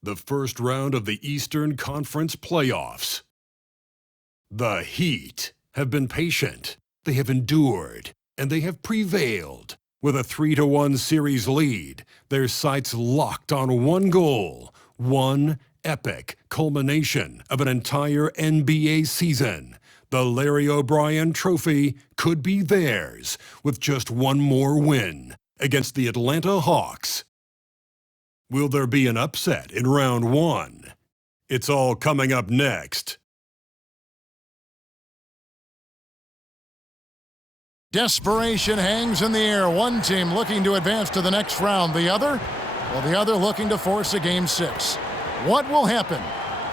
The first round of the Eastern Conference playoffs. The Heat have been patient, they have endured, and they have prevailed. With a 3-1 series lead, their sights locked on one goal, one epic culmination of an entire NBA season. The Larry O'Brien Trophy could be theirs with just one more win against the Atlanta Hawks. Will there be an upset in round one? It's all coming up next. Desperation hangs in the air. One team looking to advance to the next round. The other? Well, the other looking to force a Game 6. What will happen?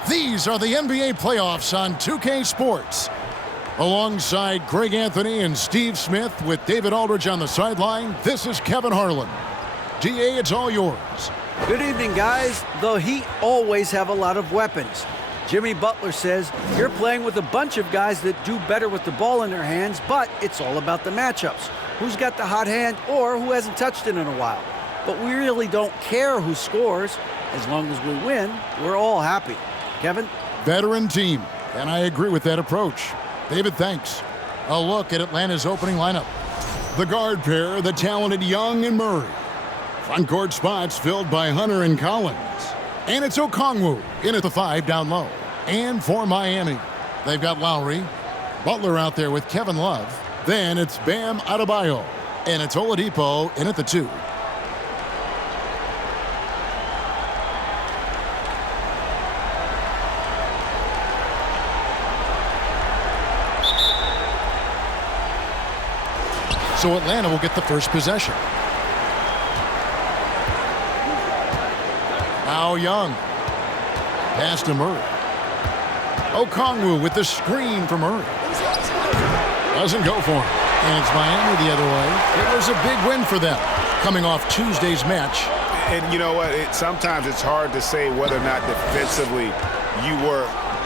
These are the NBA playoffs on 2K Sports. Alongside Greg Anthony and Steve Smith with David Aldridge on the sideline, this is Kevin Harlan. DA, it's all yours. Good evening, guys. The Heat always have a lot of weapons. Jimmy Butler says you're playing with a bunch of guys that do better with the ball in their hands, but it's all about the matchups. Who's got the hot hand or who hasn't touched it in a while. But we really don't care who scores. As long as we win, we're all happy. Kevin? Veteran team, and I agree with that approach. David, thanks. A look at Atlanta's opening lineup. The guard pair, the talented Young and Murray. Front court spots filled by Hunter and Collins. And it's Okongwu in at the 5 down low. And for Miami, they've got Lowry. Butler out there with Kevin Love. Then it's Bam Adebayo. And it's Oladipo in at the 2. So Atlanta will get the first possession. Now Young. Pass to Murray. Okongwu with the screen for Murray. Doesn't go for him. And it's Miami the other way. It was a big win for them, coming off Tuesday's match. And you know what? Sometimes it's hard to say whether or not defensively you were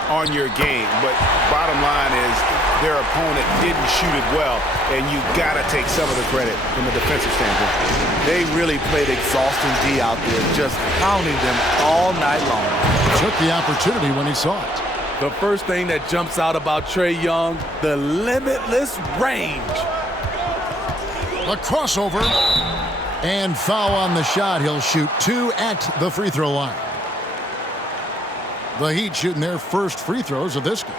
on your game. But bottom line is their opponent didn't shoot it well, and you got to take some of the credit from a defensive standpoint. They really played exhausting D out there, just pounding them all night long. Took the opportunity when he saw it. The first thing that jumps out about Trae Young, the limitless range. A crossover. And foul on the shot. He'll shoot 2 at the free throw line. The Heat shooting their first free throws of this game.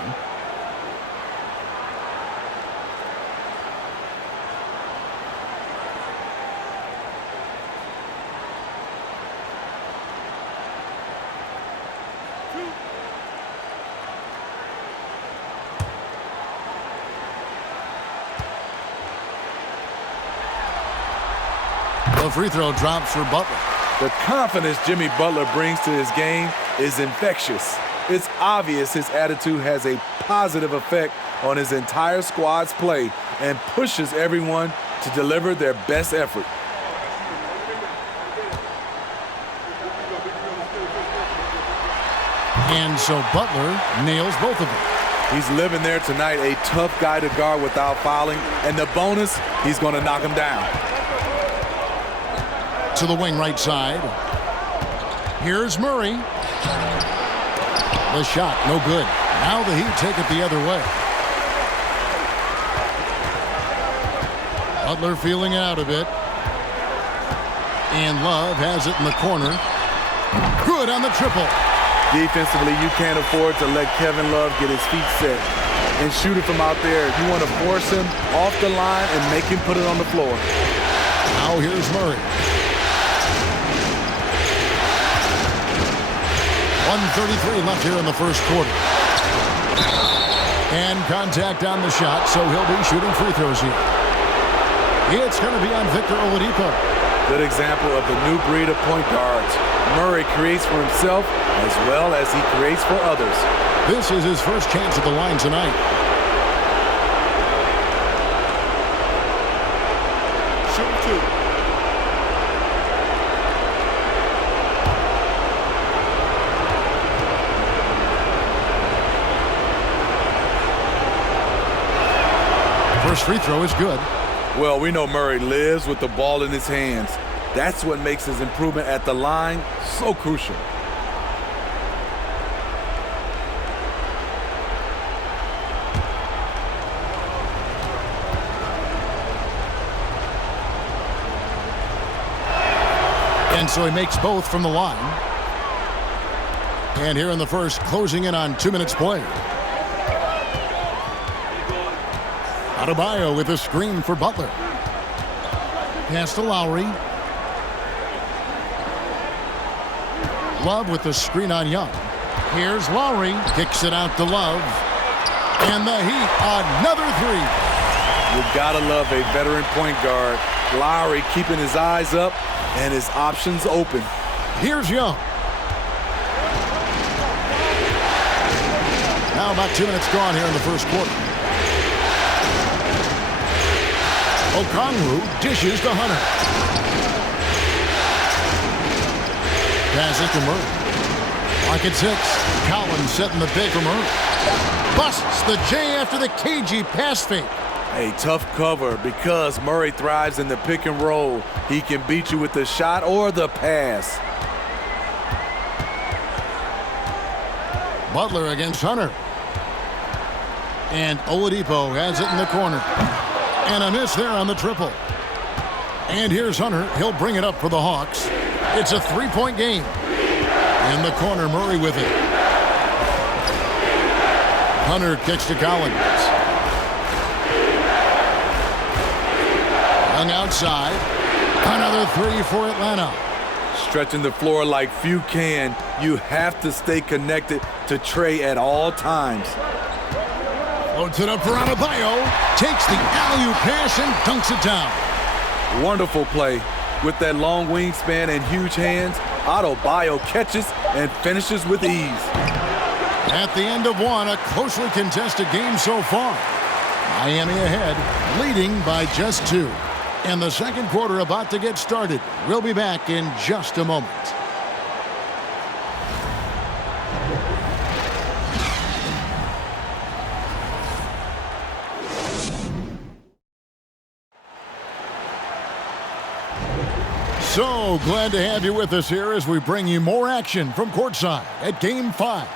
The free throw drops for Butler. The confidence Jimmy Butler brings to his game is infectious. It's obvious his attitude has a positive effect on his entire squad's play and pushes everyone to deliver their best effort. And so Butler nails both of them. He's living there tonight, a tough guy to guard without fouling, and the bonus, he's going to knock him down. To the wing right side. Here's Murray. The shot, no good. Now the Heat take it the other way. Butler feeling it out a bit. And Love has it in the corner. Good on the triple. Defensively, you can't afford to let Kevin Love get his feet set and shoot it from out there. You want to force him off the line and make him put it on the floor. Now here's Murray. 1:33 left here in the first quarter. And contact on the shot, so he'll be shooting free throws here. It's going to be on Victor Oladipo. Good example of the new breed of point guards. Murray creates for himself as well as he creates for others. This is his first chance at the line tonight. Shoot 2. First free throw is good. Well, we know Murray lives with the ball in his hands. That's what makes his improvement at the line so crucial. And so he makes both from the line. And here in the first, closing in on 2 minutes play. Adebayo with a screen for Butler. Pass to Lowry. Love with the screen on Young. Here's Lowry. Kicks it out to Love. And the Heat, another three. You gotta love a veteran point guard. Lowry keeping his eyes up and his options open. Here's Young. Now about 2 minutes gone here in the first quarter. Okongwu dishes to Hunter. Passes to Murray. Lock at 6. Collins setting the big for Murray. Busts the J after the cagey pass fake. A tough cover because Murray thrives in the pick and roll. He can beat you with the shot or the pass. Butler against Hunter. And Oladipo has it in the corner. And a miss there on the triple. And here's Hunter. He'll bring it up for the Hawks. It's a three-point game. In the corner, Murray with it. Hunter kicks to Collins. Young outside. Another three for Atlanta. Stretching the floor like few can, you have to stay connected to Trey at all times. Loads it up for Adebayo. Takes the alley-oop pass and dunks it down. Wonderful play. With that long wingspan and huge hands, Adebayo catches and finishes with ease. At the end of one, a closely contested game so far. Miami ahead, leading by just 2. And the second quarter about to get started. We'll be back in just a moment. So glad to have you with us here as we bring you more action from courtside at Game 5.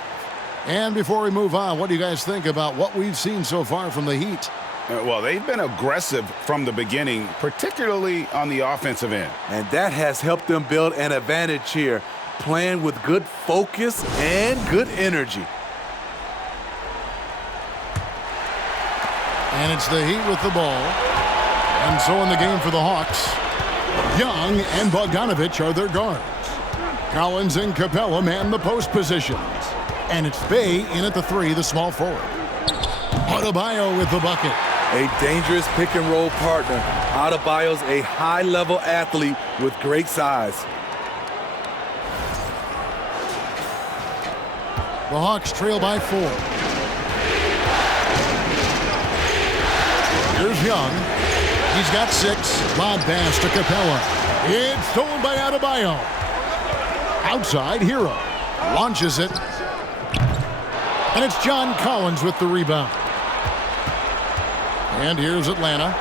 And before we move on, what do you guys think about what we've seen so far from the Heat? Well, they've been aggressive from the beginning, particularly on the offensive end. And that has helped them build an advantage here, playing with good focus and good energy. And it's the Heat with the ball. And so in the game for the Hawks, Young and Bogdanovich are their guards. Collins and Capella man the post positions. And it's Bey in at the 3, the small forward. Adebayo with the bucket. A dangerous pick and roll partner. Adebayo's a high-level athlete with great size. The Hawks trail by 4. Here's Young. He's got 6. Lob pass to Capella. It's stolen by Adebayo. Outside, Hero. Launches it. And it's John Collins with the rebound. And here's Atlanta.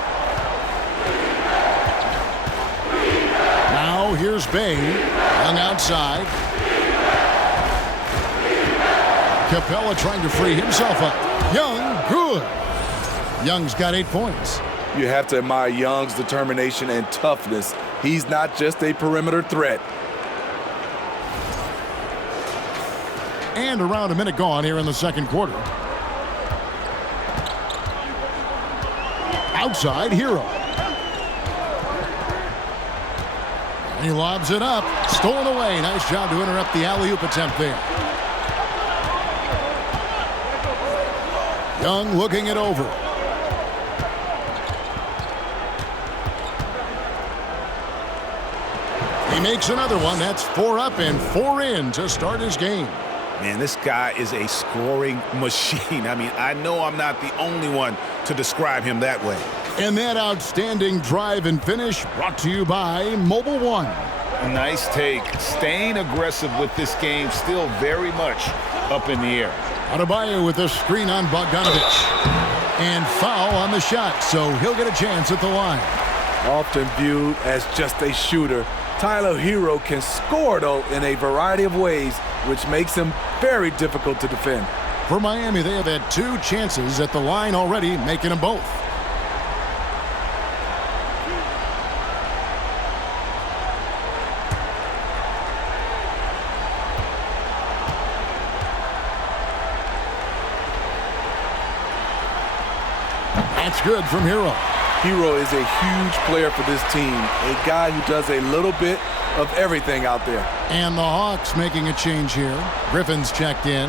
Now here's Bey. Young outside. Capella trying to free himself up. Young, good. Young's got 8 points. You have to admire Young's determination and toughness. He's not just a perimeter threat. And around a minute gone here in the second quarter. Outside, Hero. And he lobs it up. Stolen away. Nice job to interrupt the alley-oop attempt there. Young looking it over. He makes another one. That's 4 up and 4 in to start his game. Man, this guy is a scoring machine. I mean, I know I'm not the only one to describe him that way. And that outstanding drive and finish brought to you by Mobile One. Nice take. Staying aggressive with this game, still very much up in the air. Adebayo with a screen on Bogdanovich. And foul on the shot, so he'll get a chance at the line. Often viewed as just a shooter, Tyler Hero can score, though, in a variety of ways, which makes him very difficult to defend. For Miami, they have had 2 chances at the line already, making them both. That's good from Hero. Hero is a huge player for this team, a guy who does a little bit of everything out there. And the Hawks making a change here. Griffin's checked in.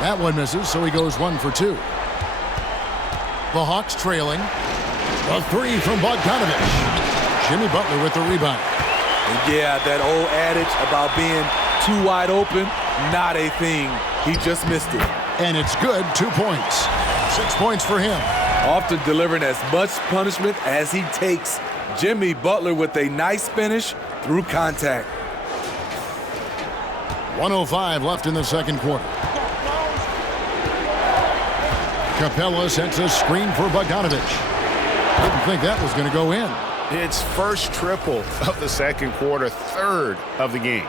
That one misses, so he goes 1 for 2. The Hawks trailing. A 3 from Bogdanovich. Jimmy Butler with the rebound. And yeah, that old adage about being too wide open, not a thing. He just missed it. And it's good, 2 points. 6 points for him. Often delivering as much punishment as he takes. Jimmy Butler with a nice finish through contact. 1:05 left in the second quarter. Capella sets a screen for Bogdanovich. Didn't think that was going to go in. It's first triple of the second quarter, third of the game.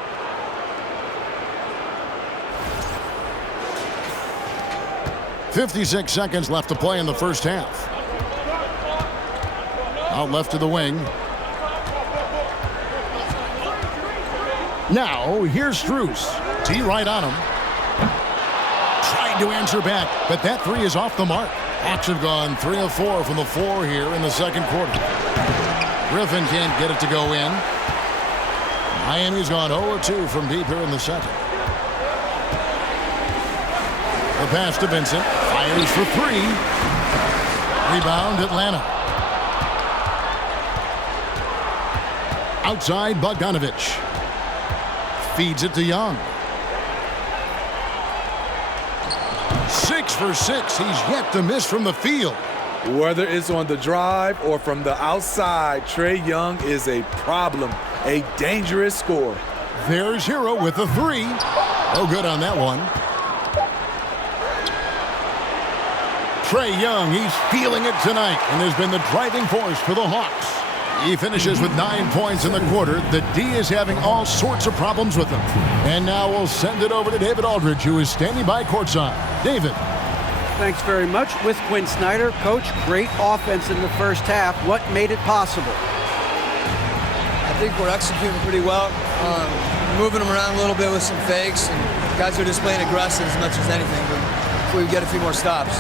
.56 seconds left to play in the first half. Out left to the wing. Now, here's Strus. T right on him. Tried to answer back, but that 3 is off the mark. Hawks have gone 3 of 4 from the floor here in the second quarter. Griffin can't get it to go in. Miami's gone 0 of 2 from deep here in the second. The pass to Vincent. Fires for 3. Rebound, Atlanta. Outside, Bogdanovich. Feeds it to Young. 6 for 6. He's yet to miss from the field. Whether it's on the drive or from the outside, Trae Young is a problem, a dangerous scorer. There's Hero with a 3. No good on that one. Trae Young, he's feeling it tonight and has been the driving force for the Hawks. He finishes with 9 points in the quarter. The D is having all sorts of problems with him. And now we'll send it over to David Aldridge, who is standing by courtside. David. Thanks very much. With Quinn Snyder, Coach, great offense in the first half. What made it possible? I think we're executing pretty well. Moving them around a little bit with some fakes. And guys are just playing aggressive as much as anything. But if we get a few more stops.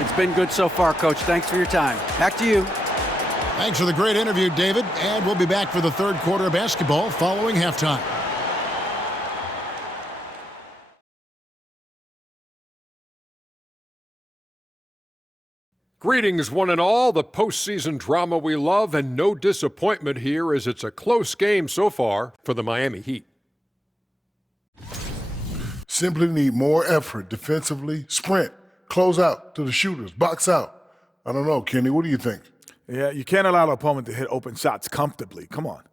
It's been good so far, Coach. Thanks for your time. Back to you. Thanks for the great interview, David. And we'll be back for the third quarter of basketball following halftime. Greetings, one and all. The postseason drama we love, and no disappointment here as it's a close game so far for the Miami Heat. Simply need more effort defensively, sprint, close out to the shooters, box out. I don't know, Kenny, what do you think? Yeah, you can't allow the opponent to hit open shots comfortably. Come on.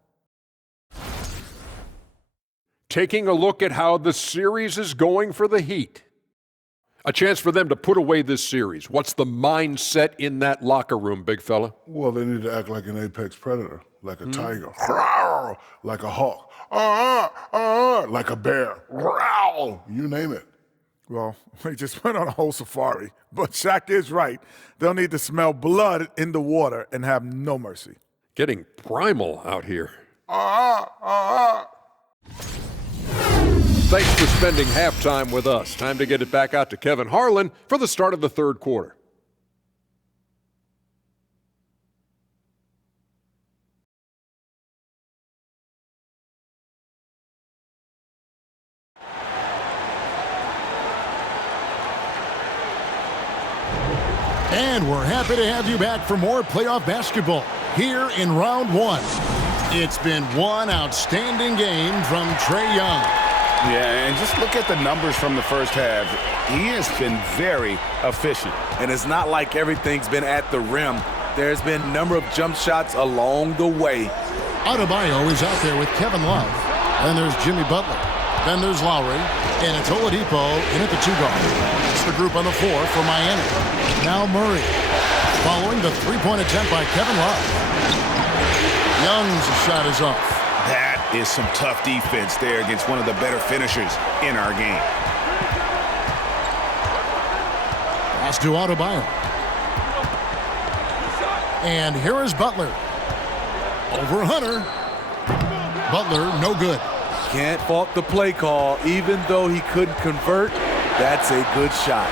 Taking a look at how the series is going for the Heat. A chance for them to put away this series. What's the mindset in that locker room, big fella? Well, they need to act like an apex predator, like a tiger, like a hawk, like a bear, you name it. Well, we just went on a whole safari. But Shaq is right. They'll need to smell blood in the water and have no mercy. Getting primal out here. Thanks for spending halftime with us. Time to get it back out to Kevin Harlan for the start of the third quarter. And we're happy to have you back for more playoff basketball here in round one. It's been one outstanding game from Trae Young. Yeah, and just look at the numbers from the first half. He has been very efficient. And it's not like everything's been at the rim. There's been a number of jump shots along the way. Adebayo is out there with Kevin Love. Then there's Jimmy Butler. Then there's Lowry. And it's Oladipo in at the 2-guard. It's the group on the floor for Miami. Now Murray. Following the three-point attempt by Kevin Love. Young's shot is off. That is some tough defense there against one of the better finishers in our game. Pass to Adebayo. And here is Butler. Over Hunter. Butler, no good. Can't fault the play call. Even though he couldn't convert, that's a good shot.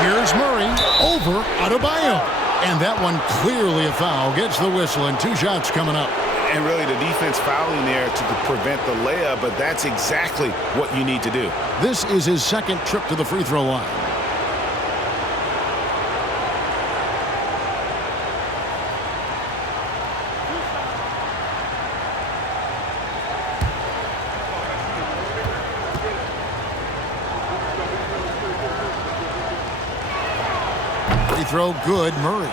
Here's Murray. Over Adebayo. And that one clearly a foul. Gets the whistle, and 2 shots coming up. And really the defense fouling there to prevent the layup, but that's exactly what you need to do. This is his second trip to the free throw line. Free throw good, Murray.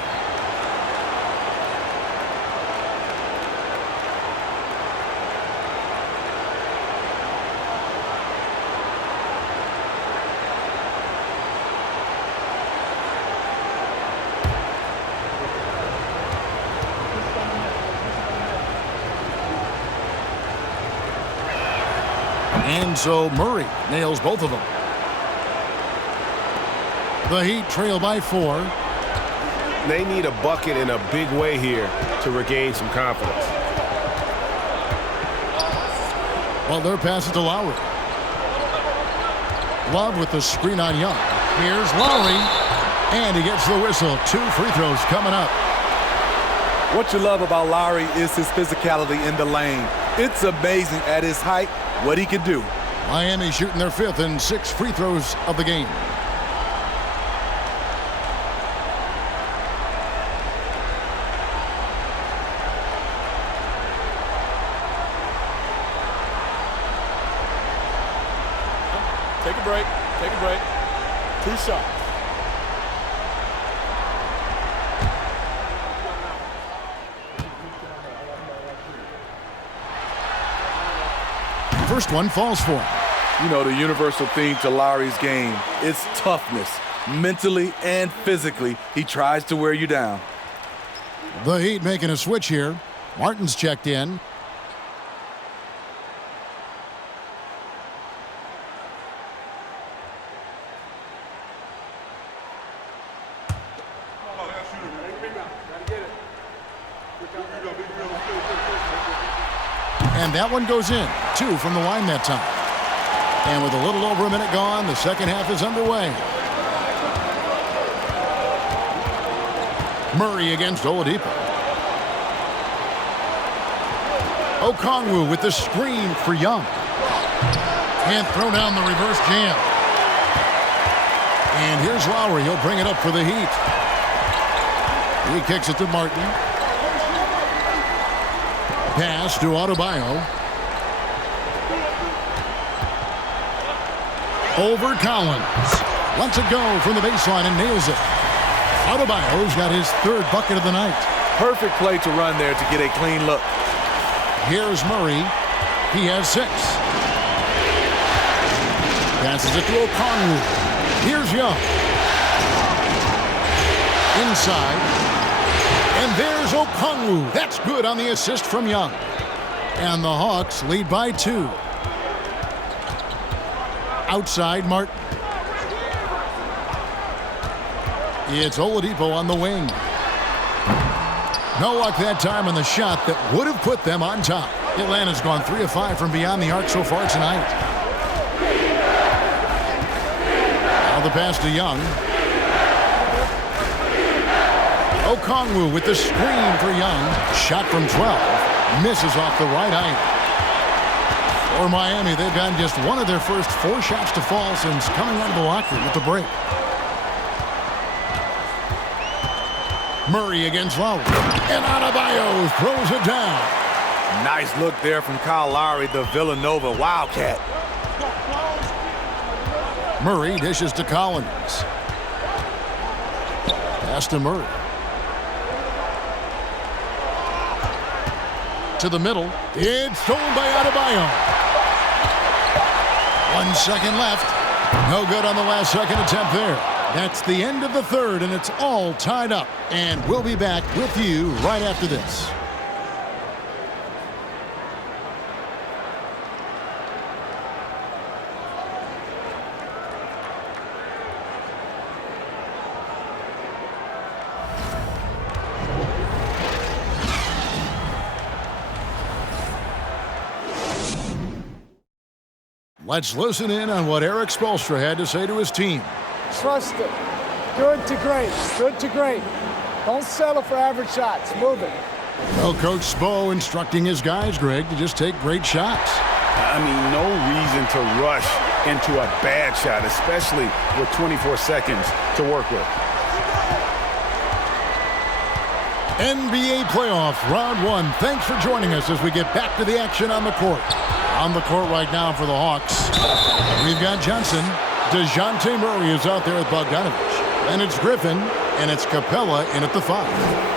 And so Murray nails both of them. The Heat trail by 4. They need a bucket in a big way here to regain some confidence. Butler passes to Lowry. Love with the screen on Young. Here's Lowry. And he gets the whistle. 2 free throws coming up. What you love about Lowry is his physicality in the lane. It's amazing at his height what he can do. Miami shooting their 5th and 6 free throws of the game. Take a break. Take a break. 2 shots. First one falls for him. You know, the universal theme to Lowry's game is toughness. Mentally and physically, he tries to wear you down. The Heat making a switch here. Martin's checked in. And that one goes in. 2 from the line that time. And with a little over a minute gone, the second half is underway. Murray against Oladipo. Okongwu with the screen for Young. And throw down the reverse jam. And here's Lowry. He'll bring it up for the Heat. He kicks it to Martin. Pass to Adebayo. Over Collins. Lets it go from the baseline and nails it. Adebayo's got his 3rd bucket of the night. Perfect play to run there to get a clean look. Here's Murray. He has 6. Passes it to Okongwu. Here's Young. Inside. And there's Okongwu. That's good on the assist from Young. And the Hawks lead by 2. Outside Martin. It's Oladipo on the wing. No luck that time on the shot that would have put them on top. Atlanta's gone 3 of 5 from beyond the arc so far tonight. Now the pass to Young. Okongwu with the screen for Young. Shot from 12. Misses off the right eye. For Miami, they've gotten just one of their first 4 shots to fall since coming out of the locker room at the break. Murray against Lowry. And Adebayo throws it down. Nice look there from Kyle Lowry, the Villanova Wildcat. Murray dishes to Collins. Pass to Murray. To the middle. It's stolen by Adebayo. 1 second left. No good on the last second attempt there. That's the end of the 3rd, and it's all tied up. And we'll be back with you right after this. Let's listen in on what Eric Spoelstra had to say to his team. Trust it. Good to great. Good to great. Don't settle for average shots. Move it. Well, Coach Spo instructing his guys, Greg, to just take great shots. I mean, no reason to rush into a bad shot, especially with 24 seconds to work with. NBA playoff round 1. Thanks for joining us as we get back to the action on the court. On the court right now for the Hawks, we've got Johnson. DeJounte Murray is out there with Bogdanovich. And it's Griffin, and it's Capella in at the 5.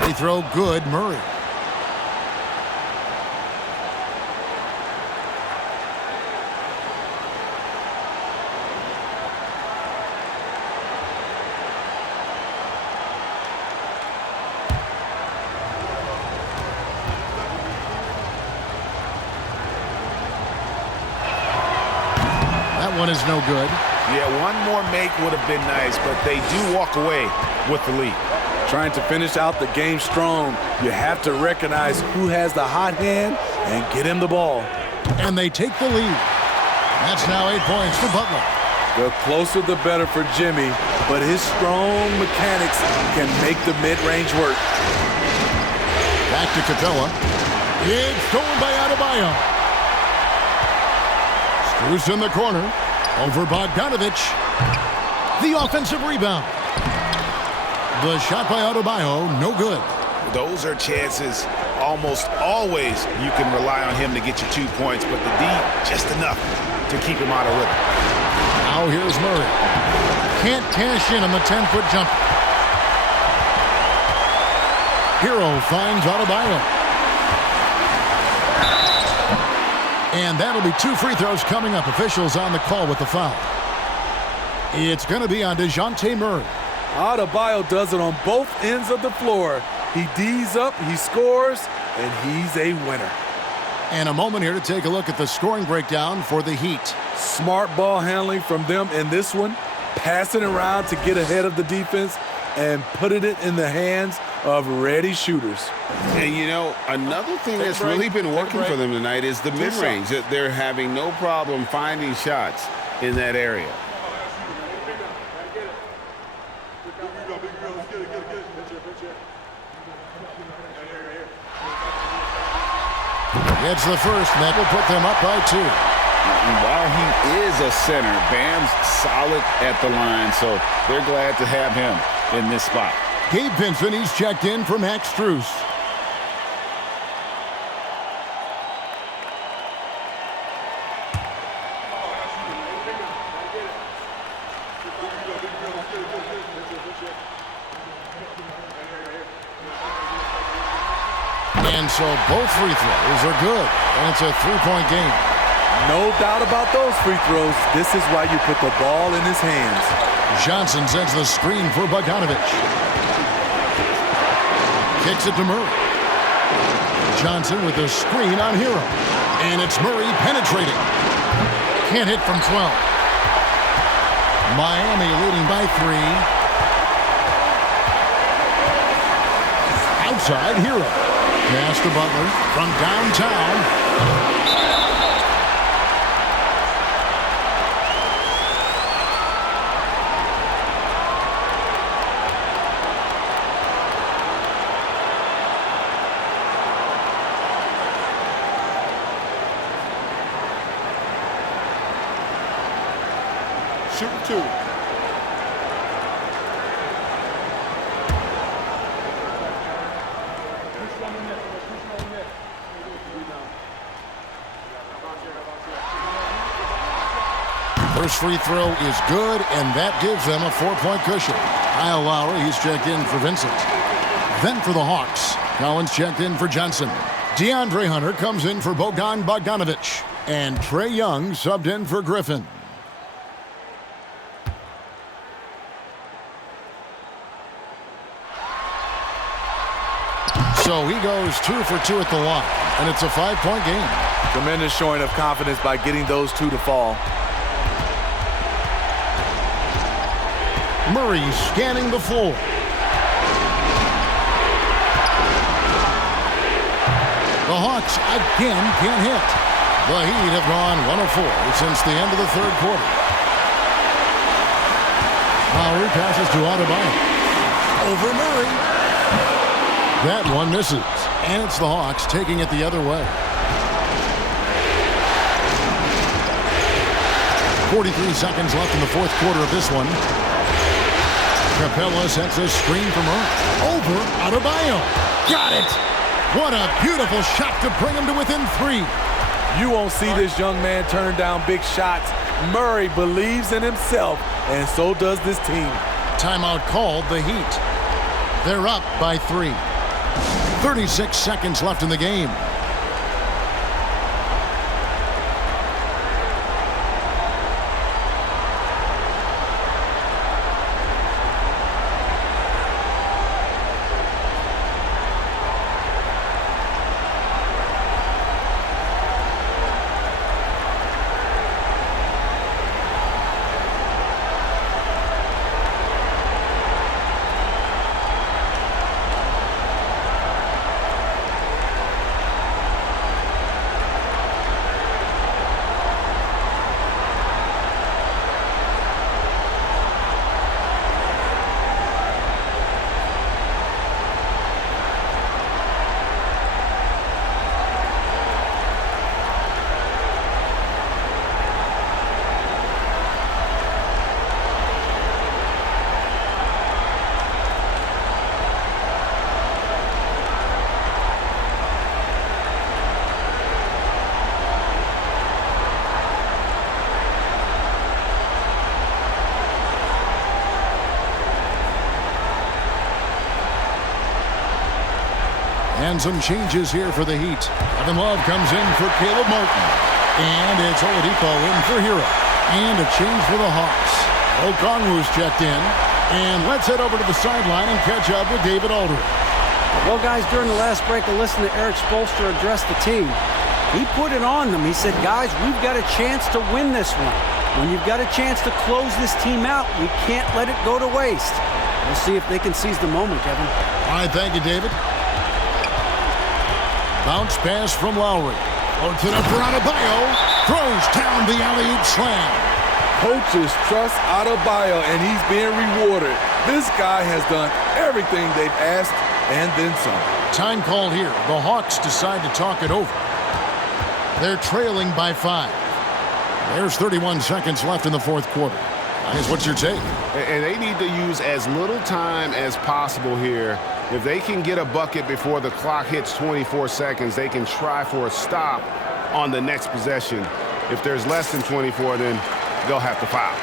They throw good, Murray. That one is no good. Yeah, one more make would have been nice, but they do walk away with the lead. Trying to finish out the game strong, you have to recognize who has the hot hand and get him the ball. And they take the lead. That's now 8 points for Butler. The closer the better for Jimmy, but his strong mechanics can make the mid-range work. Back to Capella. It's stolen by Adebayo. Strus in the corner. Over Bogdanovich. The offensive rebound. The shot by Adebayo, no good. Those are chances almost always you can rely on him to get you 2 points, but the D, just enough to keep him out of rhythm. Now here's Murray. Can't cash in on the 10-foot jumper. Hero finds Adebayo. And that'll be 2 free throws coming up. Officials on the call with the foul. It's going to be on DeJounte Murray. Adebayo does it on both ends of the floor. He D's up, he scores, and he's a winner. And a moment here to take a look at the scoring breakdown for the Heat. Smart ball handling from them in this one, passing around to get ahead of the defense and putting it in the hands of ready shooters. And, you know, another thing that's really been working for them tonight is the mid-range. They're having no problem finding shots in that area. Gets the first, and that will put them up by 2. And while he is a center, Bam's solid at the line, so they're glad to have him in this spot. Gabe Vincent, he's checked in for Max Strus. And so both free throws are good, and it's a 3-point game. No doubt about those free throws. This is why you put the ball in his hands. Johnson sends the screen for Bogdanovich. Kicks it to Murray. Johnson with the screen on Hero. And it's Murray penetrating. Can't hit from 12. Miami leading by 3. Outside Hero. Pass to Butler from downtown. Shooting 2. First free throw is good, and that gives them a 4-point cushion. Kyle Lowry, he's checked in for Vincent. Then for the Hawks, Collins checked in for Johnson. DeAndre Hunter comes in for Bogdanovich. And Trae Young subbed in for Griffin. So he goes 2 for 2 at the line, and it's a 5-point game. Tremendous showing of confidence by getting those 2 to fall. Murray scanning the floor. The Hawks again can't hit. The Heat have gone 1 of 4 since the end of the third quarter. Lowry passes to Adebayo. Over Murray. That one misses, and it's the Hawks taking it the other way. 43 seconds left in the fourth quarter of this one. Capella sets a screen from Murray. Over Adebayo. Got it! What a beautiful shot to bring him to within 3. You won't see this young man turn down big shots. Murray believes in himself, and so does this team. Timeout called, the Heat. They're up by 3. 36 seconds left in the game. And some changes here for the Heat. Kevin Love comes in for Caleb Martin. And it's Oladipo in for Hero. And a change for the Hawks. Okongwu's checked in. And let's head over to the sideline and catch up with David Aldridge. Well, guys, during the last break, I listened to Eric Spoelstra address the team. He put it on them. He said, guys, we've got a chance to win this one. When you've got a chance to close this team out, we can't let it go to waste. We'll see if they can seize the moment, Kevin. All right, thank you, David. Bounce pass from Lowry. Floats it up for Adebayo. Throws down the alley-oop slam. Coaches trust Adebayo, and he's being rewarded. This guy has done everything they've asked and then some. Time call here. The Hawks decide to talk it over. They're trailing by 5. There's 31 seconds left in the fourth quarter. Guys, what's your take? And they need to use as little time as possible here. If they can get a bucket before the clock hits 24 seconds, they can try for a stop on the next possession. If there's less than 24, then they'll have to foul.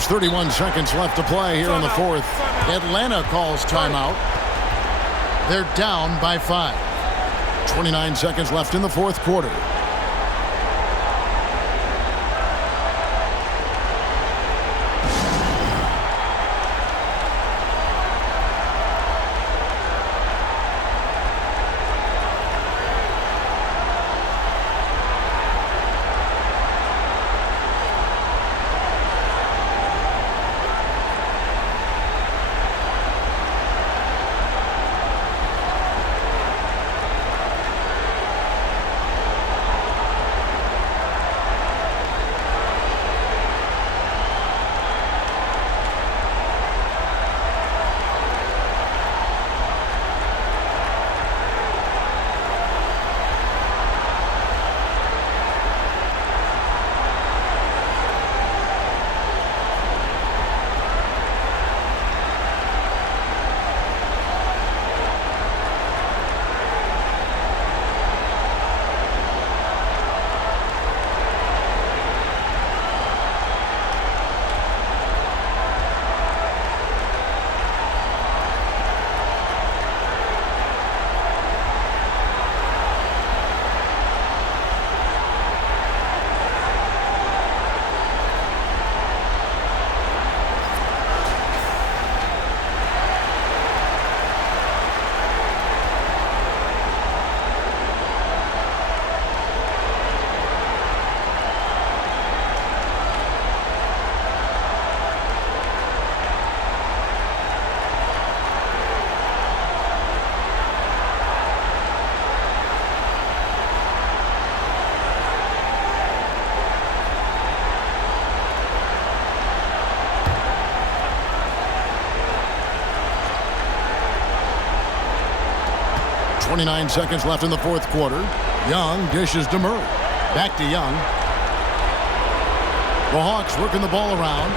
There's 31 seconds left to play here in the fourth. Atlanta calls timeout. They're down by 5. 29 seconds left in the fourth quarter. .29 seconds left in the fourth quarter. Young dishes to Murray. Back to Young. The Hawks working the ball around.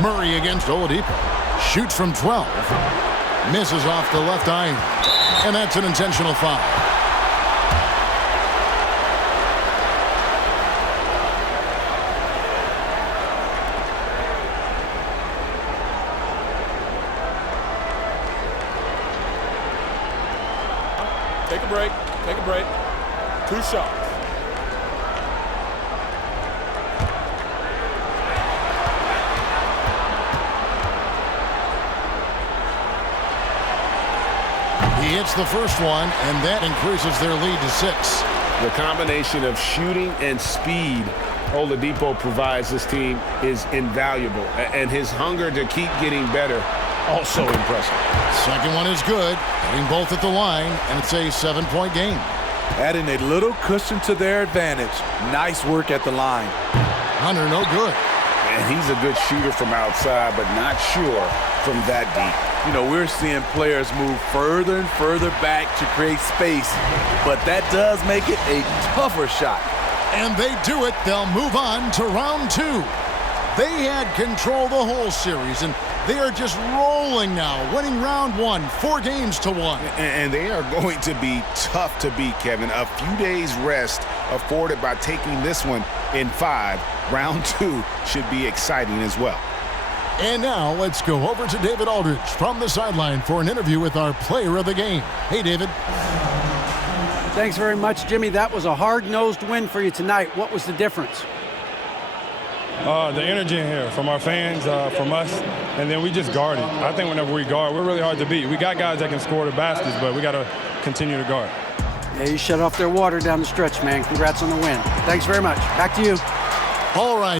Murray against Oladipo. Shoots from 12. Misses off the left eye. And that's an intentional foul. Take a break. Take a break. 2 shots. He hits the first one, and that increases their lead to 6. The combination of shooting and speed Oladipo provides this team is invaluable, and his hunger to keep getting better also impressive. Second one is good, hitting both at the line, and it's a 7-point game. Adding a little cushion to their advantage. Nice work at the line. Hunter, no good. And he's a good shooter from outside, but not sure from that deep. You know, we're seeing players move further and further back to create space, but that does make it a tougher shot. And they do it. They'll move on to round 2. They had control the whole series, and they are just rolling now, winning round 1, 4-1. And they are going to be tough to beat, Kevin. A few days rest afforded by taking this one in 5. Round 2 should be exciting as well. And now let's go over to David Aldridge from the sideline for an interview with our player of the game. Hey, David. Thanks very much, Jimmy. That was a hard-nosed win for you tonight. What was the difference? The energy in here from our fans, from us, and then we just guard it. I think whenever we guard, we're really hard to beat. We got guys that can score the baskets, but we got to continue to guard. Yeah, you shut off their water down the stretch, man. Congrats on the win. Thanks very much. Back to you. All right.